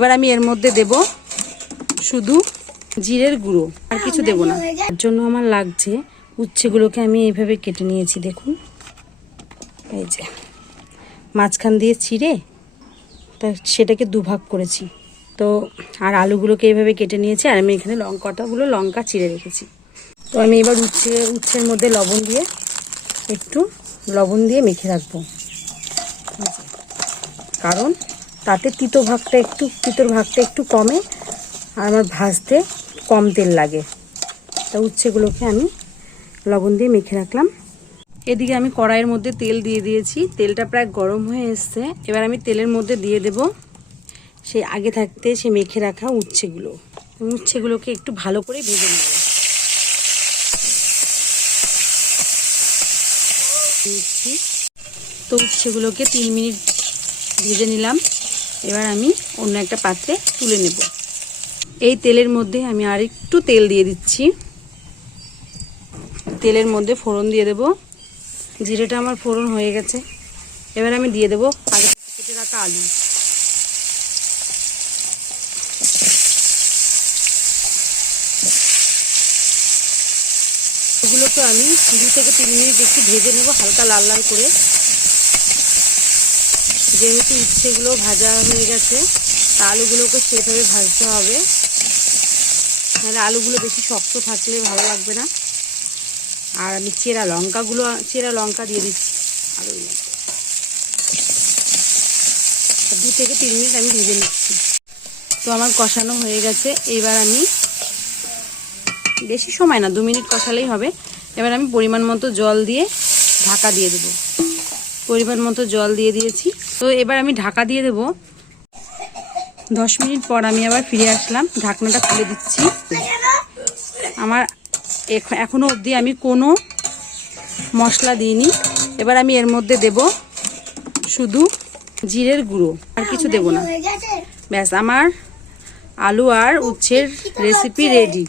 এবার আমি এর মধ্যে দেব শুধু জিরের গুঁড়ো, আর কিছু দেব না। তার জন্য আমার লাগছে উচ্ছেগুলোকে আমি এইভাবে কেটে নিয়েছি, দেখুন। এই যে, মাঝখান দিয়ে চিড়ে তা সেটাকে দুভাগ করেছি। তো, আর আলুগুলোকে এইভাবে কেটে নিয়েছি, আর আমি এখানে লঙ্কাটাগুলো, লঙ্কা চিড়ে রেখেছি। তো আমি এবার উচ্ছে, উচ্ছের মধ্যে লবণ দিয়ে একটু লবণ দিয়ে মেখে রাখব। কারণ তাতে তিতো ভাগটা একটু, তিতোর ভাগটা একটু কমে আর আমার ভাজতে কম তেল লাগে। তা উচ্ছেগুলোকে আমি লবণ দিয়ে মেখে রাখলাম। এদিকে আমি কড়াইয়ের মধ্যে তেল দিয়ে দিয়েছি। তেলটা প্রায় গরম হয়ে এসছে। এবার আমি তেলের মধ্যে দিয়ে দেব সেই আগে থাকতে সে মেখে রাখা উচ্ছেগুলো। উচ্ছেগুলোকে একটু ভালো করে ভেজে নেব। তো উচ্ছেগুলোকে তিন মিনিট ভেজে নিলাম। এবার আমি অন্য একটা পাত্রে তুলে নেব। এই তেলের মধ্যে আমি আর একটু তেল দিয়ে দিচ্ছি। তেলের মধ্যে ফোড়ন দিয়ে দেব। জিরেটা আমার ফোড়ন হয়ে গেছে। এবার আমি দিয়ে দেব আগে কেটে রাখা আলু। এগুলোকে আমি দু থেকে তিন মিনিট একটু ভেজে নেব হালকা লাল লাল করে। যেহেতু ইচ্ছেগুলো ভাজা হয়ে গেছে আলুগুলোকে সেভাবে ভাজতে হবে। তাহলে আলুগুলো বেশি শক্ত থাকলে ভালো লাগবে না। আর আমি চেরা লঙ্কাগুলো, চেরা লঙ্কা দিয়ে দিচ্ছি। মধ্যে। দু থেকে তিন মিনিট আমি ভেজে নিচ্ছি। তো আমার কষানো হয়ে গেছে। এবার আমি বেশি সময় না, দু মিনিট কষালেই হবে। এবার আমি পরিমাণ মতো জল দিয়ে ঢাকা দিয়ে দেবো। পরিমাণ মতো জল দিয়ে দিয়েছি। তো এবার আমি ঢাকা দিয়ে দেবো। দশ মিনিট পর আমি আবার ফিরে আসলাম। ঢাকনাটা খুলে দিচ্ছি। আমার এখ- এখনও অবধি আমি কোনো মশলা দিইনি। এবার আমি এর মধ্যে দেব শুধু জিরের গুঁড়ো। আর কিছু দেব না। ব্যাস, আমার আলু আর উচ্ছের রেসিপি রেডি